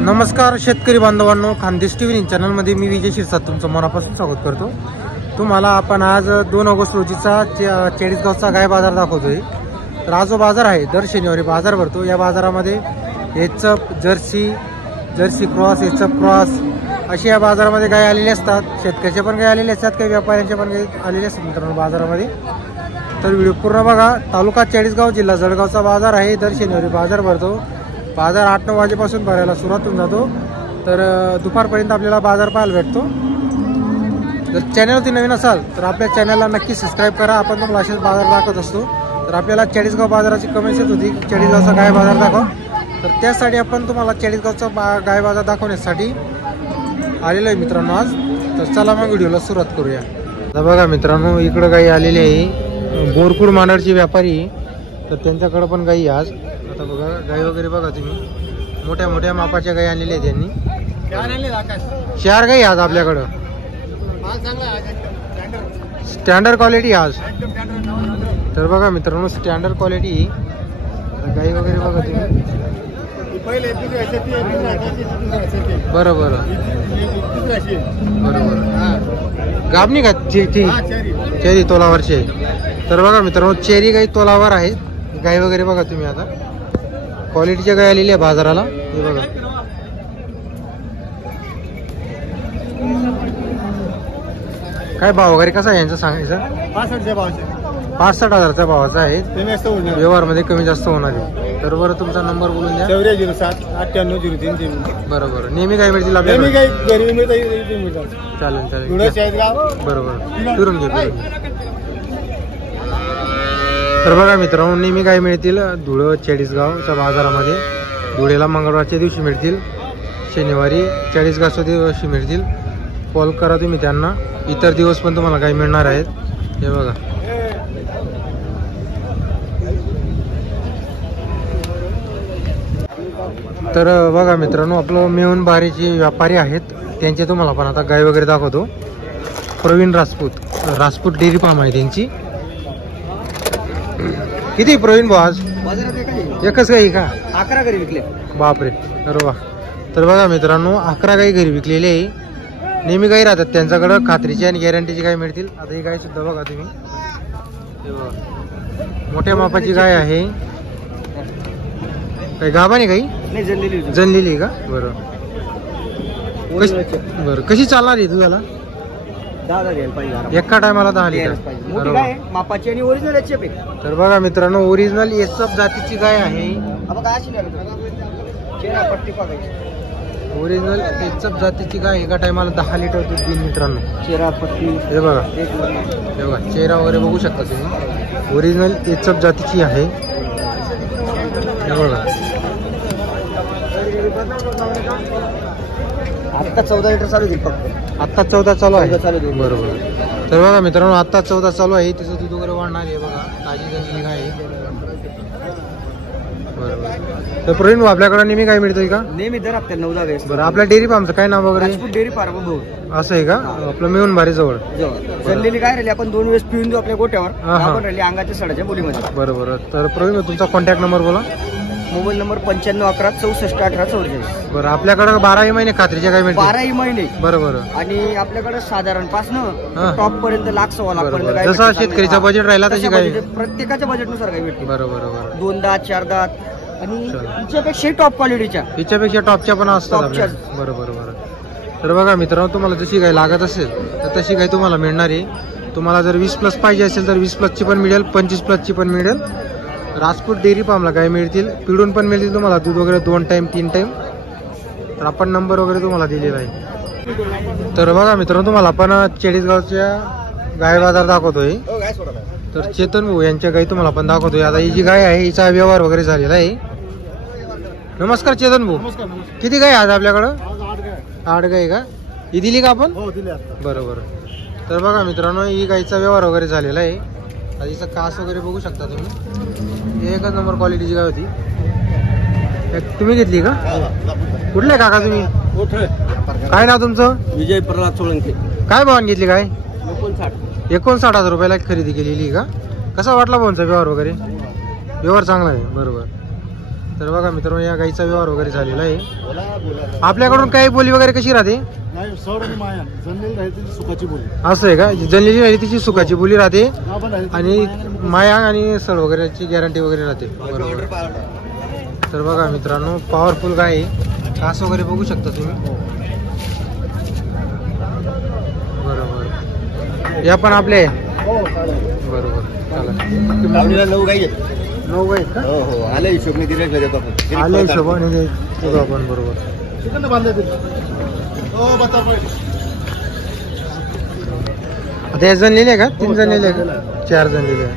नमस्कार शेतकरी बांधवांनो, खानदेश टीव्ही चॅनलमध्ये मी विजय शिरसाट तुमचं मनापासून स्वागत करतो। तुम्हाला आपण आज 2 ऑगस्ट रोजीचा चाळीसगावचा गाय बाजार दाखवतोय। तर आज जो बाजार आहे दर शनिवारी बाजार भरतो। या बाजारामध्ये HF Jersey cross, HF cross अशी या बाजारामध्ये गाय आलेली असतात। शेतकऱ्याचे पण गाय आलेले असतात, काही व्यापाऱ्यांचे पण गाय आलेले असतात मित्रांनो बाजारामध्ये। तर व्हिडिओ पूर्ण बघा। तालुका चाळीसगाव, जिल्हा जळगावचा बाजार आहे। दर शनिवारी बाजार भरतो। बाजार 8-9 वाजेपासून भरायला सुरुवात होऊन जातो, तर दुपारपर्यंत आपल्याला बाजार पाहायला भेटतो। जर चॅनलवरती नवीन असाल तर आपल्या चॅनलला नक्की सबस्क्राईब करा। आपण तुम्हाला असेच बाजार दाखवत असतो। तर आपल्याला चाळीसगाव बाजाराची कमेंट्स येत होती, चाळीसगावचा गाय बाजार दाखव। तर त्यासाठी आपण तुम्हाला चाळीसगावचा गाय बाजार दाखवण्यासाठी आलेलो आहे मित्रांनो आज। तर चला मग व्हिडिओला सुरुवात करूया। आता बघा मित्रांनो, इकडे गाई आलेली आहे, बोरकुड मांडरची व्यापारी, तर त्यांच्याकडे पण गाई आज। आता बघा गाई वगैरे बघा तुम्ही, मोठ्या मोठ्या मापाच्या गाई आणलेल्या आहेत त्यांनी। 4 गाई आज आपल्याकडं, स्टँडर्ड क्वालिटी आज। तर बघा मित्रांनो, स्टँडर्ड क्वालिटी गाई वगैरे बघा तुम्ही। बरोबर गाबणी का चेरी तोलावरचे। तर बघा मित्रांनो, चेरी गाई तोलावर आहेत। गाई वगैरे बघा तुम्ही, आता क्वालिटीच्या गाय आलेली आहे बाजाराला। हे बघा काय भाव वगैरे कसा आहे यांचा सांगायचा? 65,000च्या भावाचा आहे। व्यवहारमध्ये कमी जास्त होणार आहे। तर बरं तुमचा नंबर बोलून द्या। 07-9803. बरोबर, नेहमी गाय मिळतील आपल्याला? चालेल बरोबर, फिरून घे। तर बघा मित्रांनो, नेहमी गाय मिळतील धुळं चाळीसगावच्या बाजारामध्ये। धुळेला मंगळवारच्या दिवशी मिळतील, शनिवारी चाळीसगावच्या दिवशी मिळतील। कॉल करा तुम्ही त्यांना, इतर दिवस पण तुम्हाला गाय मिळणार आहेत। हे बघा तर बघा मित्रांनो, आपलं मेहून बारीचे व्यापारी आहेत, त्यांचे तुम्हाला पण आता गाय वगैरे दाखवतो। प्रवीण राजपूत डेअरी फार्म आहे त्यांची। किती प्रवीण भाऊ आज? एकच गाई का? 11 घरी विकले। बापरे, अरे वा। तर बघा मित्रांनो, 11 गाई घरी विकलेली आहे। नेहमी गाई राहतात त्यांच्याकडे, खात्रीची आणि गॅरंटीची गाय मिळतील। आता ही गाय सुद्धा बघा तुम्ही, हे बघा मोठ्या मापाची गाय आहे। काही गाभाने गाई जनलेली का? बरं बरं, कशी चालणार आहे तुझ्याला? 10,000 द्यायला पाहिजे एका टायमाला 10 लिटर मापाची आणि ओरिजिनल एचएफ आहे। तर बघा मित्रांनो, ओरिजिनल एचएफ जातीची गाय आहे। ओरिजिनल एचएफ जातीची गाय एका टायमाला 10 लिटर दूध देईल मित्रांनो। हे बघा, हे बघा चेहरा वगैरे बघू शकता तुम्ही। ओरिजिनल एचएफ जातीची आहे, हे बघा। आता 14 लिटर चालू होईल फक्त। आता 14 चालू आहे, बरोबर। तर बघा मित्रांनो, आता 14 चालू आहे। तिचं दूध वगैरे वाढणार आहे बघा, ताजी झालेली गाय आहे, बरोबर। तर प्रवीण आपल्याकडे नेहमी गाय मिळते का? नेहमी दर आपल्याला 9-10 गाय। बरं, आपल्या डेअरी फार्मचं काय नाव वगैरे? डेअरी फार्म असं आहे का? आपलं मेहून बारी जवळ जनलेली गाय राहिली, आपण 2 वेळेस पिऊन देऊ आपल्या गोट्यावर। आपण राहिली अंगाच्या सडाच्या बोलीमध्ये, बरोबर। तर प्रवीण तुमचा कॉन्टॅक्ट नंबर बोला। Mobile number 9511641844। बरं, आपल्याकडे 12 महिने खात्रीच्या गाय मिळतील? 12 महिने, बरोबर। आणि आपल्याकडे साधारण पासून टॉप पर्यंत $1,00,000 पर्यंत। जसा शेतकरीचा बजेट राहिला तशी गाय, प्रत्येकाच्या बजेटनुसार गाय भेटते। बरोबर। 2 दात 4 दात, आणि तिच्यापेक्षा टॉप क्वालिटीच्या, तिच्यापेक्षा टॉपच्या पण असतात, बरोबर। तर बघा मित्रांनो, तुम्हाला जशी गाय लागत असेल तर तशी गाय तुम्हाला मिळणार आहे। तुम्हाला जर 20+ पाहिजे असेल तर 20+ पण मिळेल, 25+ पण मिळेल। राजपूत डेअरी फार्मला गाय मिळतील, पिळून पण मिळतील तुम्हाला, दूध वगैरे 2 टाइम 3 टाइम। तर आपण नंबर वगैरे तुम्हाला दिलेला आहे। तर बघा मित्रांनो, तुम्हाला आपण चाळीसगावच्या गाय बाजार दाखवतोय। तर चेतन भाऊ यांच्या गाई तुम्हाला पण दाखवतोय। आता ही जी गाय आहे हिचा व्यवहार वगैरे झालेला आहे। नमस्कार चेतन भाऊ, किती गाय आज आपल्याकडं? 8 गाय का? ही दिली का आपण? बरोबर। तर बघा मित्रांनो, ही गायचा व्यवहार वगैरे झालेला आहे। हिचा कास वगैरे बघू शकता तुम्ही, एकच नंबर क्वालिटीची गाय होती। तुम्ही घेतली का? कुठले काका तुम्ही? काय नाव तुमचं? विजय प्रल्हाद सोळंके। काय भावाने घेतली गाय? 59,000 रुपयाला खरेदी केलेली का? कसा वाटला भाऊंचा व्यवहार वगैरे? व्यवहार चांगला आहे, बरोबर। तर बघा मित्रांनो या गाईचा व्यवहार वगैरे झालेला आहे. आपल्याकडून काही बोली वगैरे कशी राहते? नाही सड आणि माया जनलेली राहते ती सुखाची बोली. असं आहे का? जनलेली राहते तिची सुखाची बोली राहते आणि माया आणि सड वगैरेची गॅरंटी वगैरे राहते. बरोबर. तर बघा मित्रांनो पॉवरफुल गाय आहे. कास वगैरे बघू शकता तुम्ही. बरोबर. या पण आपले बरोबर. चला 9 गाई आहेत. 9 गाय आहेत का? हो हो आल्या हिशोबने दिलेच देतो आपण. आल्या हिशोबाने देतो आपण. बरोबर. चिकन बांधले हो बता पहिले. आता या जनलेले आहे का? 3 जनलेले आहे का? 4 जनलेले आहे.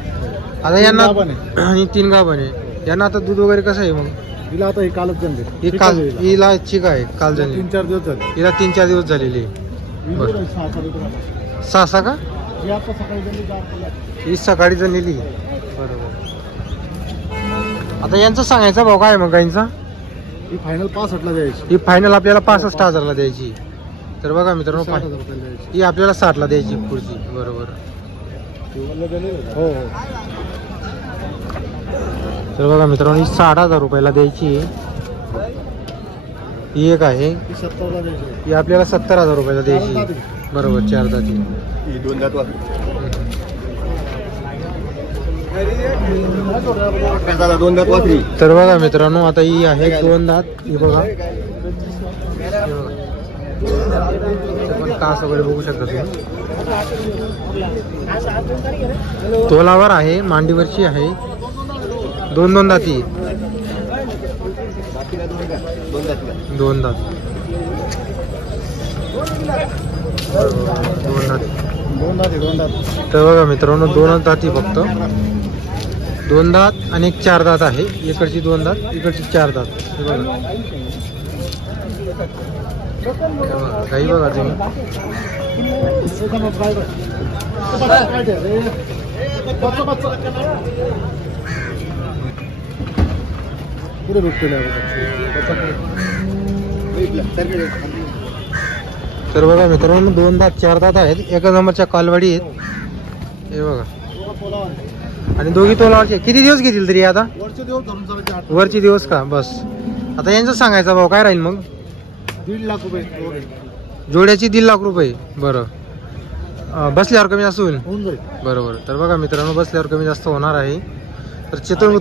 आता यांना आणि 3 गाभण आहे. यांना आता दूध वगैरे कसं आहे मग? हिला आता हे कालच जनले. ही काल हिला चिक आहे काल जनली. 3-4 दिवस झाले. हिला 3-4 दिवस झालेली. बरं. 6 का? ही आता सकाळी जनली 4 ही सकाळी जनलेली. बरोबर. आता यांचा सांगायचा भाव काय आहे मग गाईंचा? ही फायनल 65 ला द्यायची. ही फायनल आपल्याला 65,000ला द्यायची. तर बघा मित्रांनो 60,000 रुपयाला द्यायची. ही आपल्याला 60ला द्यायची पुढची. बरोबर. हो हो. तर बघा मित्रांनो ही 60,000 रुपयाला द्यायची. ही एक आहे. ही 70 ला द्यायची. ही आपल्याला 70,000 रुपयाला द्यायची. बरोबर. 4 दाती. ही 2 दात वासरू. दादा 2 दात वासरी. तर बघा मित्रांनो आता ही आहे 2 दात. ही बघा. पण कास वगैरे बघू शकता तुम्ही. तोलावर आहे. मांडीवरची आहे. 2 दाती. 2 दात. 2 दात. तर बघा मित्रांनो 2 दाती फक्त. 2 दात आणि एक 4 दात आहे. इकडची 2 दात इकडची 4 दात. हे बघा काही बघा तुम्ही. पुढे भेटतो. तर बघा मित्रांनो 2 दात 4 दात आहेत. एका नंबरच्या कालवाडी आहेत. हे बघा. आणि दोघी तोलावरचे किती दिवस घेतील तरी आता? वरचे दिवस का? बस. आता यांचा सांगायचा भाव काय राहील मग? 1.5 लाख रुपये जोड्याची 1.5 लाख रुपये. बरं. बसल्यावर कमी जास्त होईल. होऊन जाईल. बरोबर. तर बघा मित्रांनो बसल्यावर कमी जास्त होणार आहे. तर चेतन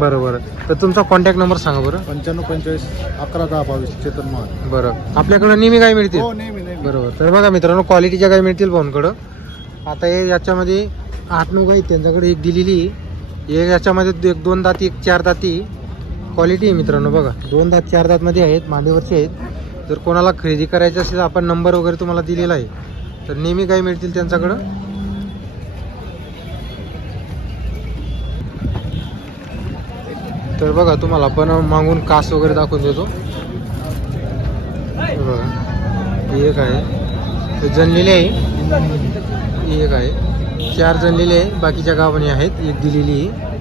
बरोबर. तर तुमचा कॉन्टॅक्ट नंबर सांगा बरं. 95 11 10 22 चेतन महान. बरं. आपल्याकडं नेहमी गाय मिळतील. हो नेहमी नेहमी. बरोबर. तर बघा मित्रांनो क्वालिटीच्या गाय मिळतील भाऊंकडं. आता हे याच्यामध्ये 8-9 गाई त्यांच्याकडे एक दिलेली. एक याच्यामध्ये 2 दाती 1 4 दाती क्वालिटी आहे मित्रांनो. बघा 2 दात 4 दात मध्ये आहेत. मांडीवरचे आहेत. जर कोणाला खरेदी करायची असेल तर आपण नंबर वगैरे तुम्हाला दिलेला आहे. तर नेहमी गाय मिळतील त्यांच्याकडं. तर बघा तुम्हाला आपण मागून कास वगैरे दाखवून देतो. बघा ही एक आहे. जनलेली आहे. ही एक आहे. 4 जनलेले आहे. बाकीच्या गावाने आहेत. एक दिलेली आहे.